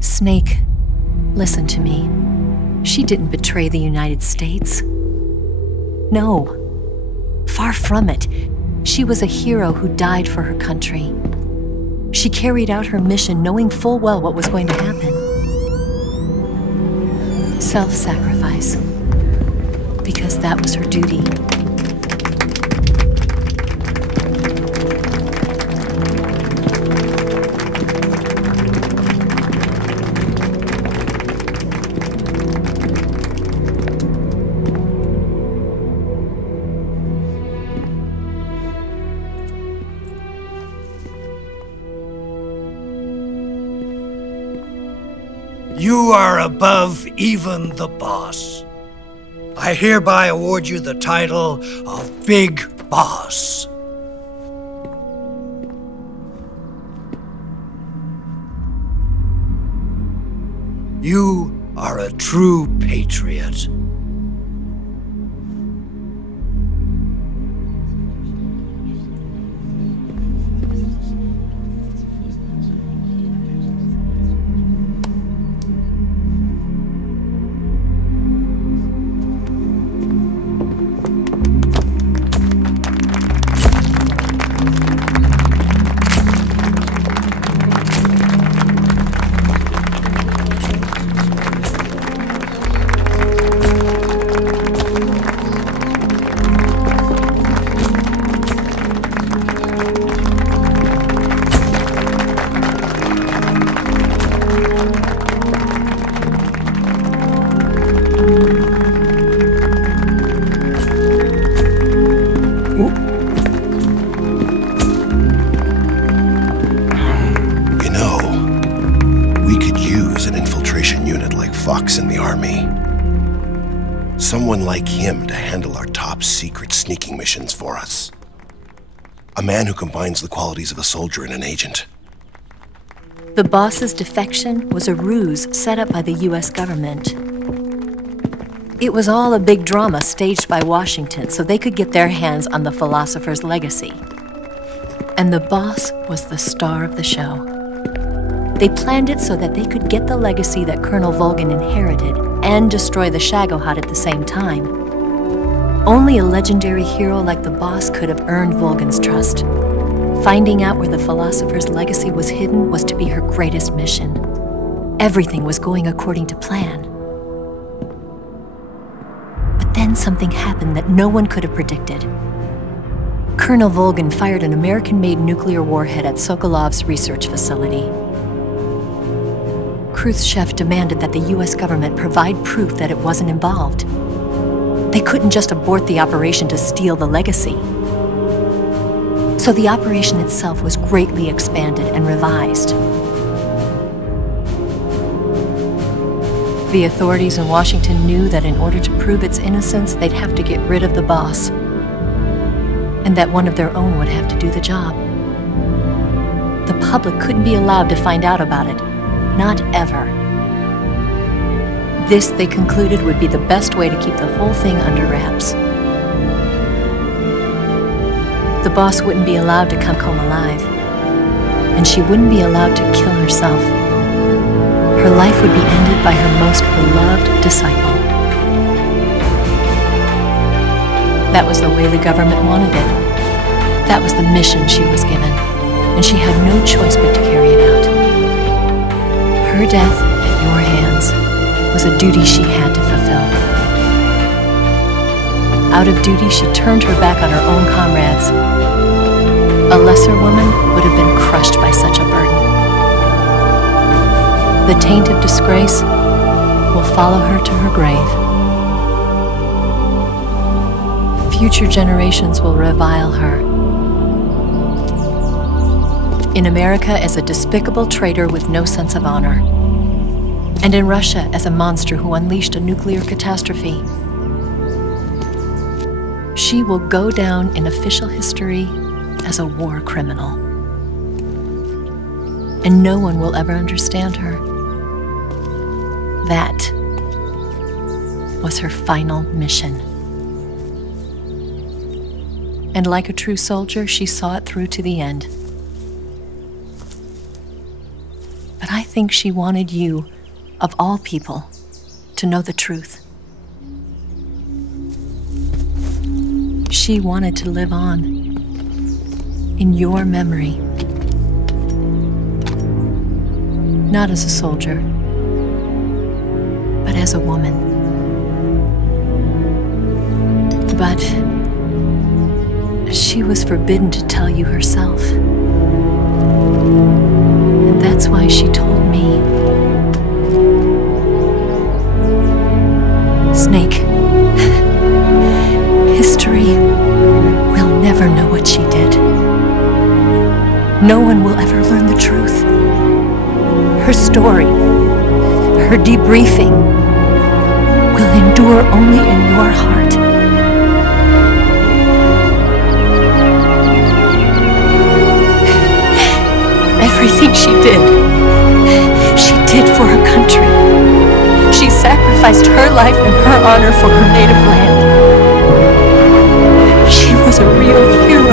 Snake, listen to me. She didn't betray the United States. No, far from it. She was a hero who died for her country. She carried out her mission knowing full well what was going to happen. Self-sacrifice, because that was her duty. You are above even the boss. I hereby award you the title of Big Boss. You are a true patriot. In the army. Someone like him to handle our top secret sneaking missions for us. A man who combines the qualities of a soldier and an agent. The boss's defection was a ruse set up by the US government. It was all a big drama staged by Washington so they could get their hands on the philosopher's legacy. And the boss was the star of the show. They planned it so that they could get the legacy that Colonel Volgin inherited and destroy the Shagohod at the same time. Only a legendary hero like the boss could have earned Volgin's trust. Finding out where the philosopher's legacy was hidden was to be her greatest mission. Everything was going according to plan. But then something happened that no one could have predicted. Colonel Volgin fired an American-made nuclear warhead at Sokolov's research facility. Khrushchev demanded that the US government provide proof that it wasn't involved. They couldn't just abort the operation to steal the legacy. So the operation itself was greatly expanded and revised. The authorities in Washington knew that in order to prove its innocence, they'd have to get rid of the boss, and that one of their own would have to do the job. The public couldn't be allowed to find out about it. Not ever. This, they concluded, would be the best way to keep the whole thing under wraps. The boss wouldn't be allowed to come home alive, and she wouldn't be allowed to kill herself. Her life would be ended by her most beloved disciple. That was the way the government wanted it. That was the mission she was given, and she had no choice but to carry it out. Her death at your hands was a duty she had to fulfill. Out of duty, she turned her back on her own comrades. A lesser woman would have been crushed by such a burden. The taint of disgrace will follow her to her grave. Future generations will revile her. In America as a despicable traitor with no sense of honor. And in Russia as a monster who unleashed a nuclear catastrophe. She will go down in official history as a war criminal. And no one will ever understand her. That was her final mission. And like a true soldier, she saw it through to the end. But I think she wanted you, of all people, to know the truth. She wanted to live on in your memory. Not as a soldier, but as a woman. But she was forbidden to tell you herself. And that's why she told me. Snake, history will never know what she did. No one will ever learn the truth. Her story, her debriefing, will endure only in your heart. Everything she did for her country. She sacrificed her life and her honor for her native land. She was a real hero.